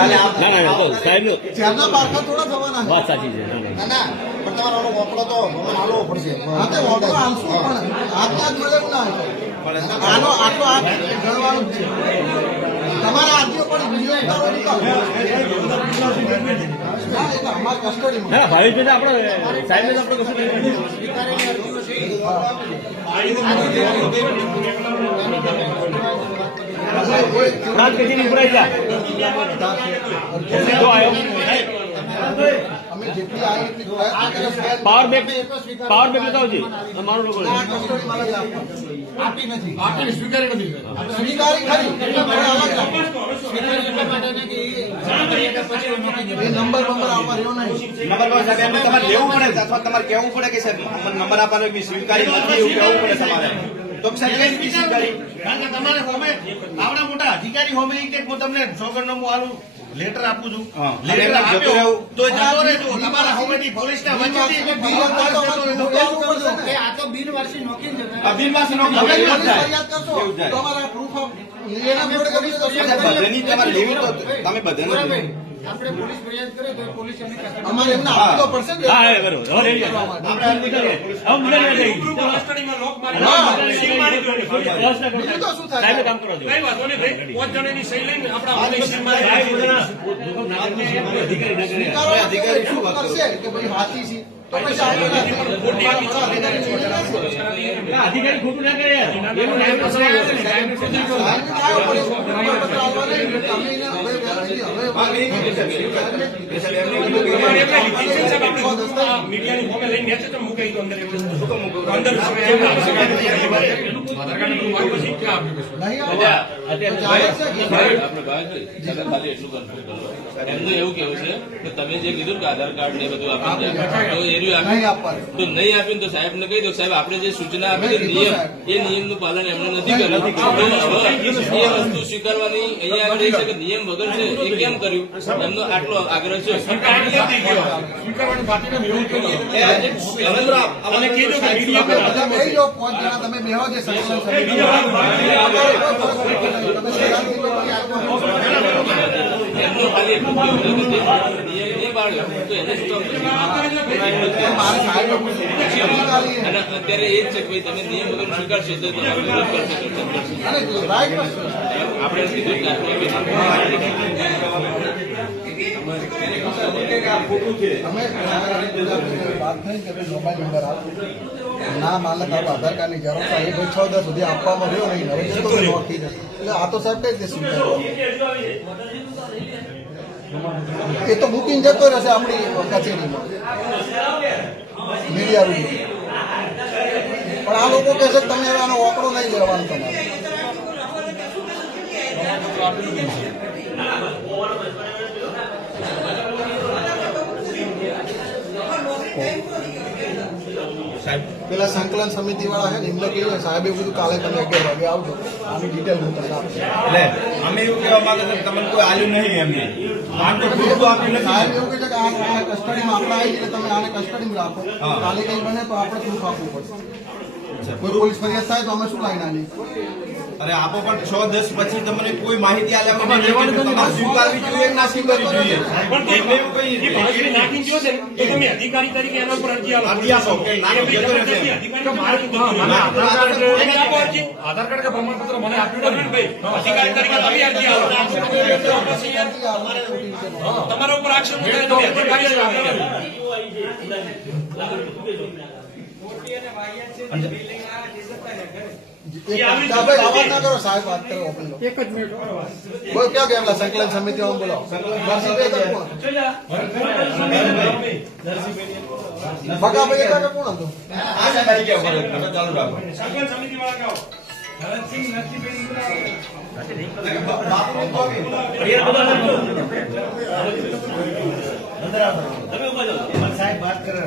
સાહેબ નું ચારના પારખા થોડા થવાના વાત સાચી છે. ના પણ તમારો વોકડો તો મને હાલવો પડશે. હા તે ઓર્ડર આલશું પણ હાથના જ મળે એવું ના હોય. આનો આટલો હાથ ગણવાનું જ છે. તમારા આરટીઓ પણ વિડીયો ઉતારો નીકાળો. ના એ તો અમારા કસ્ટડીમાં. ના ભાઈ છે આપણે સાહેબ ને આપણે કશું રાત કચેરી ઉભરાઈ જા અમે જેટલી આવી એટલી પ્રયત્ન કરીએ. પાવર બેક લેતા આવજે મારું લોકો આ કસ્ટડીમાં લઈ આપવાનું. આપી નથી. આપી સ્વીકારી નથી. સ્વીકારી ખરી પણ અલગ રાખો. સ્વીકારી એટલા માટે નથી કે પછી મૂકી દે. એ નંબર આવવા રહ્યો નહીં. નંબર સાહેબ એમને તમારે લેવું પડે અથવા તમારે કહેવું પડે કે સાહેબ અમને નંબર આપવાનો કે સ્વીકારી નથી એવું કહેવું પડે તમારે. તો સાહેબ કઈ રીતે સ્વીકારી? કારણ કે તમારે હોમે આવડા મોટા અધિકારી હોમે કે હું તમને સોગંદનામું આલું લેટર આપું છું. લેટર આપ્યો તો જતો રહેજો. તમારા હોમેથી પોલીસના વચનથી આ તો બિનવારસી નોકરી છે. બિનવારસી નોકરી તમે એવું પોલીસ થાય. ફરિયાદ કરશો એવું થાય. તમારા પ્રૂફ ઓફ એના જોડે કરી દો. બધાની તમારે લેવી તો તમે બધાને લેવી. આપણે પોલીસ ફરિયાદ કરે તો પોલીસ એમને અમારે એમને આપવું તો પડશે ને. હા બરોબર હવે રેડી આપણે નીકળીએ હવે મુલાકાત જઈ કસ્ટડીમાં લોક મારી હા. સીલ મારી દો. વ્યવસ્થા બીજું તો શું થાય? સાહેબ કામ કરવા દો કઈ વાંધો નહીં ભાઈ. 5 જણાની સહી લઈને આપણા હોમે સીલ મારી સાહેબ દો. પોતાના અધિકારી ના કરે અધિકારી શું કરશે કે ભાઈ હાથી છે તો પછી આપણે અધિકારી ખોટું ના કરે યાર એનું નામ તો તમારે એટલે ડિટેન્શન સાહેબ આપણે મીડિયાની હોમે લઈને નેચે તો મૂકાઈ દો અંદર એવું. અંદર આધાર કાર્ડ પછી ક્યાં એમનું એવું કેવું છે કે તમે જે કીધું કે આધાર કાર્ડ ને બધું આપી તો એરિયું નહીં આપ્યું આપવાનું. તો નહીં આપ્યું તો સાહેબ ને કહી દો સાહેબ આપણે જે સૂચના આપી છે નિયમ એ નિયમનું પાલન એમણે નથી કર્યું તો હવે એ વસ્તુ સ્વીકારવાની અહીંયા આગળ એ છે કે નિયમ વગર છે એ કેમ કર્યું એમનો આટલો આગ્રહ છે. સ્વીકારવાની પાર્ટીને વિરોધ કર્યો. અને કીધું કે વિડીયો બધા બેસી જાઓ, 5 જણા તમે બેહો જે સંકલન સમિતિમાં. તમે એમનું ખાલી એટલું કેવું છે કે જે નિયમ નહીં પાડ્યો તો એને શું કામ કર્યું? મારે સાહેબ અને અત્યારે એ જ છે કે ભાઈ તમે નિયમ વગર સ્વીકારશો તો તમારો વિરોધ કરશે. રાઈટ આપણે કીધું કે આટલું અમે વાત થઈ કે મોબાઈલ નંબર આપો ના માલક આપ આધાર કાર્ડની જરૂર છે એ ભાઈ 6-10 સુધી આપવામાં રહ્યો નહીં હવે તો નોટ થઈ જશે એટલે આ તો સાહેબ કઈ રીતે સ્વીકારવા એ તો બુકિંગ જતો રહેશે આપણી કચેરીમાં મીડિયા રૂમ પણ આ લોકો કહે છે તમે હવે આનો ઓકડો નહીં લેવાનો તમારે પેલા સંકલન સમિતિ વાળા છે ને એમને કહીએ સાહેબ એવું બધું કાલે તમે 11 વાગે આવજો આની ડિટેલ હું તમને આપું. એટલે અમે એવું કહેવા માંગે છે કે તમને કોઈ આલ્યું નહીં એમને આમ તો ખોટું આપ્યું સાહેબ નથી. એવું કહે છે કે આ કસ્ટડીમાં આપણે આવી એટલે તમે આને કસ્ટડીમાં રાખો કાલે કઈ બને તો આપણે પ્રૂફ આપવું પડશે કોઈ પોલીસ ફરિયાદ થાય તો અમે શું લાઈન આલી અરે આપો પણ 6-10 પછી તમને કોઈ માહિતી આલ્યા વગર તમારે સ્વીકારવી જોઈએ કે ના સ્વીકારવી જોઈએ એમને એવું કઈ એ ભાગીને નાખીને ગયો છે ને તો તમે અધિકારી તરીકે એના પર અરજી આપો. અરજી આપો કે નાખી જતો રહેશે. અધિકારી તો મારે કીધું મને આધાર કાર્ડ એને આપો અરજી. આધાર કાર્ડ કે પ્રમાણપત્ર મને આપ્યું નથી ભાઈ. અધિકારી તરીકે તમે અરજી આપો. તમારા ઉપર આક્ષેપ મૂકે તો અધિકારી જ આપે. આવાજ ના કરો સાહેબ વાત કરો ઓપન એક જ મિનિટ બોલ ક્યાં ગયા પેલા સંકલન સમિતિ માં બોલો ભગા ભાઈ હતા કે કોણ હતું આ સાહેબ આવી ગયા ઉપર તમે ચાલુ રાખો. સંકલન સમિતિવાળા કહો. સાહેબ વાત કરે